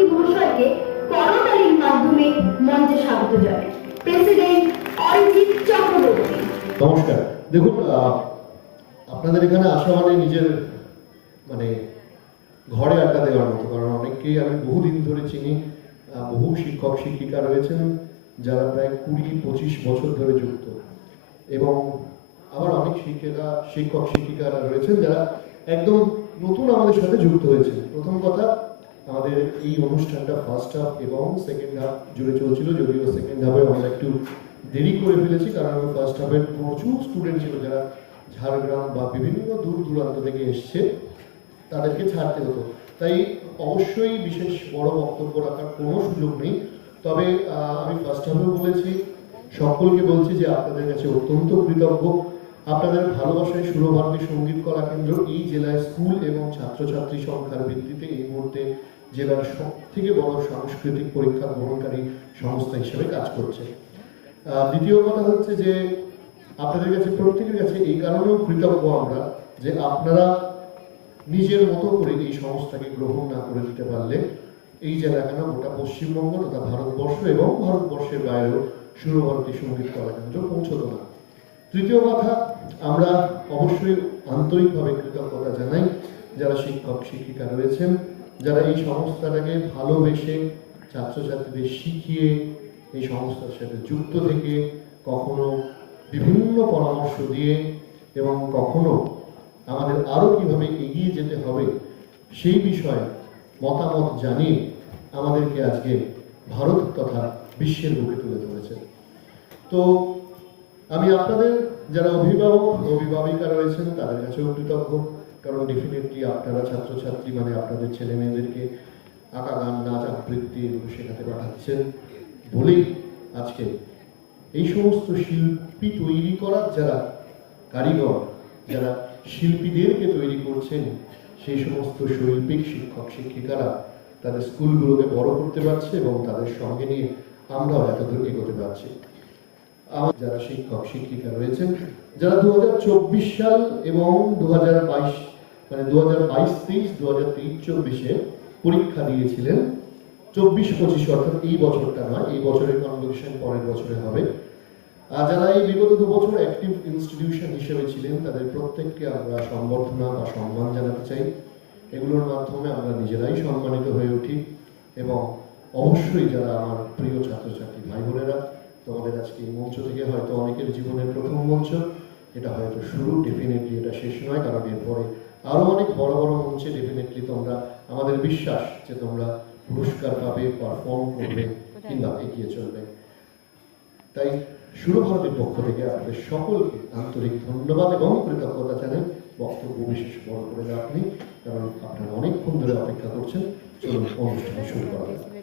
চক্রবর্তী মহাশয়কে করতালির মাধ্যমে মঞ্চে স্বাগত জানাই প্রেসিডেন্ট অরিজিৎ চক্রবর্তী। নমস্কার। দেখুন, আপনাদের এখানে আসা মানে নিজের ঘরে আড্ডা দেওয়ার মতো, কারণ অনেককেই আমি বহুদিন ধরে চিনি। বহু শিক্ষক শিক্ষিকা রয়েছেন যারা প্রায় 20-25 বছর ধরে যুক্ত, এবং আবার অনেক শিক্ষক শিক্ষিকারা রয়েছেন যারা একদম নতুন আমাদের সাথে যুক্ত হয়েছে। প্রথম কথা, আমাদের এই অনুষ্ঠানটা ফার্স্ট হাফ এবং সেকেন্ড হাফ জুড়ে চলছিল, যদিও সেকেন্ড হাফে আমরা একটু দেরি করে ফেলেছি, কারণ ফার্স্ট হাফের প্রচুর স্টুডেন্ট ছিল যারা ঝাড়গ্রাম বা বিভিন্ন দূর দূরান্ত থেকে এসছে, তাদেরকে ছাড়তে হতো। তাই অবশ্যই বিশেষ বড় বক্তব্য রাখার কোনো সুযোগ নেই। তবে আমি ফার্স্ট হাফেও বলেছি, সকলকে বলছি যে আপনাদের কাছে অত্যন্ত কৃতজ্ঞ। আপনাদের ভালোবাসায় সুরভারতী সঙ্গীত কলা কেন্দ্র এই জেলায় স্কুল এবং ছাত্রছাত্রী সংখ্যার ভিত্তিতে এই মুহূর্তে জেলার সব থেকে বড় সাংস্কৃতিক পরীক্ষা গ্রহণকারী সংস্থা হিসেবে কাজ করছে। দ্বিতীয় কথা হচ্ছে যে আপনাদের কাছে, প্রত্যেকের কাছে এই কারণেও কৃতজ্ঞ আমরা যে আপনারা নিজের মতো করে এই সংস্থাকে গ্রহণ না করে দিতে পারলে এই জেলা কেন গোটা পশ্চিমবঙ্গ তথা ভারতবর্ষ এবং ভারতবর্ষের বাইরেও সুরভারতী সঙ্গীত কলা কেন্দ্র পৌঁছতো না। তৃতীয় কথা, আমরা অবশ্যই আন্তরিকভাবে কৃতজ্ঞতা জানাই যারা শিক্ষক শিক্ষিকা রয়েছেন, যারা এই সংস্থাটাকে ভালোবেসে ছাত্রছাত্রীদের শিখিয়ে এই সংস্থার সাথে যুক্ত থেকে কখনো বিভিন্ন পরামর্শ দিয়ে এবং কখনো আমাদের আরও কিভাবে এগিয়ে যেতে হবে সেই বিষয়ে মতামত জানিয়ে আমাদেরকে আজকে ভারত তথা বিশ্বের বুকে তুলে ধরেছে। তো আমি আপনাদের যারা অভিভাবক অভিভাবিকা রয়েছেন তাদের কাছেও কৃতজ্ঞ, কারণ ডেফিনেটলি আপনারা ছাত্রছাত্রী মানে আপনাদের ছেলে মেয়েদেরকে আঁকা, গান, নাচ, আবৃত্তি এগুলো শেখাতে পাঠাচ্ছেন বলেই আজকে এই সমস্ত শিল্পী তৈরি করার যারা কারিগর, যারা শিল্পীদেরকে তৈরি করছেন, সেই সমস্ত শৈল্পিক শিক্ষক শিক্ষিকারা তাদের স্কুলগুলোকে বড় করতে পারছে এবং তাদের সঙ্গে নিয়ে আমরাও এতদূর এগোতে পারছি। আমার যারা শিক্ষক শিক্ষিকা রয়েছেন, যারা 2024 সাল এবং 2022 মানে 2022-23, 2023-24 পরীক্ষা দিয়েছিলেন, 24-25 অর্থাৎ এই বছরটা নয়, এই বছরের কনভোকেশন পরের বছরে হবে। যারা এই বিগত 2 বছর অ্যাক্টিভ ইনস্টিটিউশন হিসেবে ছিলেন তাদের প্রত্যেককে আমরা সম্বর্ধনা বা সম্মান জানাতে চাই। এগুলোর মাধ্যমে আমরা নিজেরাই সম্মানিত হয়ে উঠি, এবং অবশ্যই যারা আমার প্রিয় ছাত্রছাত্রী ভাই বোনেরা, তোমাদের আজকে এই মঞ্চ থেকে হয়তো অনেকের জীবনের প্রথম মঞ্চ, এটা হয়তো শুরু, ডেফিনেটলি এটা শেষ নয়, কারণ এরপরে আরও অনেক বড় বড় মঞ্চে ডেফিনেটলি তোমরা, আমাদের বিশ্বাস যে তোমরা পুরস্কার পাবে, পারফর্ম করবে কিংবা এগিয়ে চলবে। তাই সুরভারতীর পক্ষ থেকে আপনাদের সকলকে আন্তরিক ধন্যবাদ এবং কৃতজ্ঞতা জানাই। বক্তব্য বিশেষ বড় করে আপনি, কারণ আপনারা অনেকক্ষণ ধরে অপেক্ষা করছেন। চলুন অনুষ্ঠান শুরু করা যাক।